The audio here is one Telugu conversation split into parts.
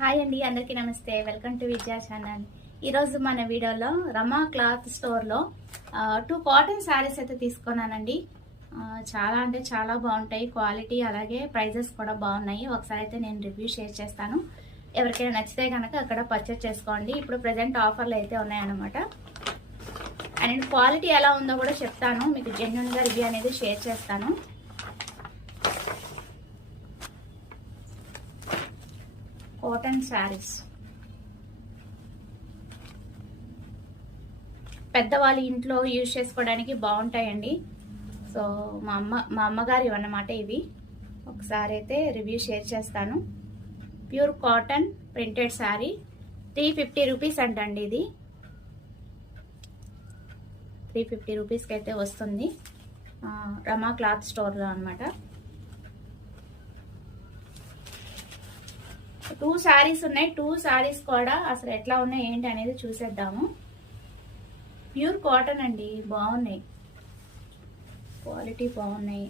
హాయ్ అండి, అందరికీ నమస్తే. వెల్కమ్ టు విద్యా ఛానల్. ఈరోజు మన వీడియోలో రమా క్లాత్ స్టోర్లో 2 కాటన్ శారీస్ అయితే తీసుకున్నానండి. చాలా అంటే చాలా బాగుంటాయి క్వాలిటీ, అలాగే ప్రైజెస్ కూడా బాగున్నాయి. ఒకసారి అయితే నేను రివ్యూ షేర్ చేస్తాను. ఎవరికైనా నచ్చితే కనుక అక్కడ పర్చేస్ చేసుకోండి. ఇప్పుడు ప్రజెంట్ ఆఫర్లు అయితే ఉన్నాయన్నమాట. అండ్ క్వాలిటీ ఎలా ఉందో కూడా చెప్తాను, మీకు జెన్యూన్గా రివ్యూ అనేది షేర్ చేస్తాను. కాటన్ శారీస్ పెద్దవాళ్ళ ఇంట్లో యూజ్ చేసుకోవడానికి బాగుంటాయండి. సో మా అమ్మగారు ఇవన్నమాట. ఇవి ఒకసారి అయితే రివ్యూ షేర్ చేస్తాను. Pure cotton printed sari 350 rupees అంటండి. ఇది 350 రూపీస్కి అయితే వస్తుంది రమా క్లాత్ స్టోర్లో అనమాట. 2 శారీస్ ఉన్నాయి. 2 శారీస్ కూడా అసలు ఎట్లా ఉన్నాయి ఏంటి అనేది చూసేద్దాము. ప్యూర్ కాటన్ అండి, బాగున్నాయి, క్వాలిటీ బాగున్నాయి,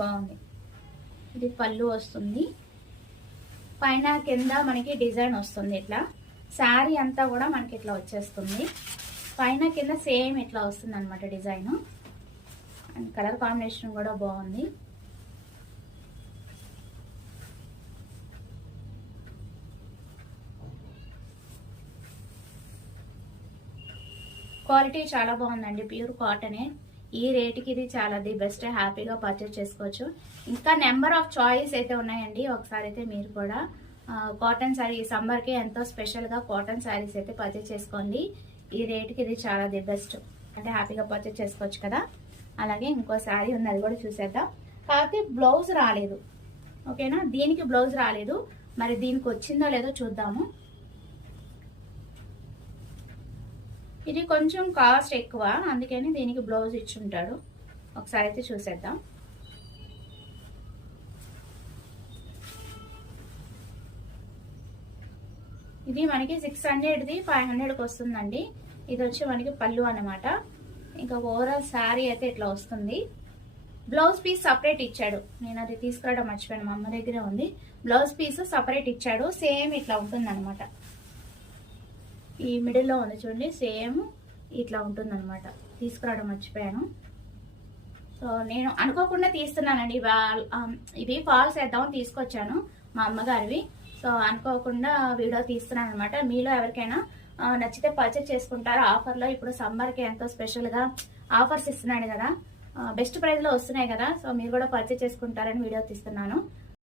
బాగుంది. ఇది పళ్ళు వస్తుంది, పైన కింద మనకి డిజైన్ వస్తుంది. ఇట్లా శారీ అంతా కూడా మనకి ఇట్లా వచ్చేస్తుంది. పైన కింద సేమ్ ఇట్లా వస్తుంది అనమాట డిజైన్. అండ్ కలర్ కాంబినేషన్ కూడా బాగుంది. క్వాలిటీ చాలా బాగుందండి, ప్యూర్ కాటనే. ఈ రేటుకి ఇది చాలా ది బెస్ట్, హ్యాపీగా పర్చేస్ చేసుకోవచ్చు. ఇంకా నెంబర్ ఆఫ్ చాయిస్ అయితే ఉన్నాయండి. ఒకసారి అయితే మీరు కూడా కాటన్ శారీ సమ్మర్కి ఎంతో స్పెషల్గా కాటన్ శారీస్ అయితే పర్చేస్ చేసుకోండి. ఈ రేటుకి ఇది చాలా ది బెస్ట్, అంటే హ్యాపీగా పర్చేస్ చేసుకోవచ్చు కదా. అలాగే ఇంకో శారీ ఉంది, అది కూడా చూసేద్దాం. కాకపోతే బ్లౌజ్ రాలేదు, ఓకేనా. దీనికి బ్లౌజ్ రాలేదు, మరి దీనికి వచ్చిందో లేదో చూద్దాము. ఇది కొంచెం కాస్ట్ ఎక్కువ, అందుకని దీనికి బ్లౌజ్ ఇచ్చుంటాడు. ఒకసారి అయితే చూసేద్దాం. ఇది మనకి 600ది 500కి వస్తుందండి. ఇది వచ్చి మనకి పళ్ళు అనమాట. ఇంకా ఓవరాల్ శారీ అయితే ఇట్లా వస్తుంది. బ్లౌజ్ పీస్ సపరేట్ ఇచ్చాడు, నేను అది తీసుకురావడం మర్చిపోయాను, మా అమ్మ దగ్గరే ఉంది. బ్లౌజ్ పీస్ సపరేట్ ఇచ్చాడు, సేమ్ ఇట్లా ఉంటుంది అనమాట. ఈ మిడిల్లో ఉంది చూడండి, సేమ్ ఇట్లా ఉంటుంది అనమాట. తీసుకురావడం మర్చిపోయాను. సో నేను అనుకోకుండా తీస్తున్నానండి. ఇవి ఫాల్స్ వేద్దామని తీసుకొచ్చాను మా అమ్మగారివి. సో అనుకోకుండా వీడియో తీస్తున్నాను అనమాట. మీలో ఎవరికైనా నచ్చితే పర్చేస్ చేసుకుంటారు ఆఫర్లో. ఇప్పుడు సమ్మర్కి ఎంతో స్పెషల్గా ఆఫర్స్ ఇస్తున్నాడు కదా, బెస్ట్ ప్రైస్లో వస్తున్నాయి కదా. సో మీరు కూడా పర్చేస్ చేసుకుంటారని వీడియో తీస్తున్నాను.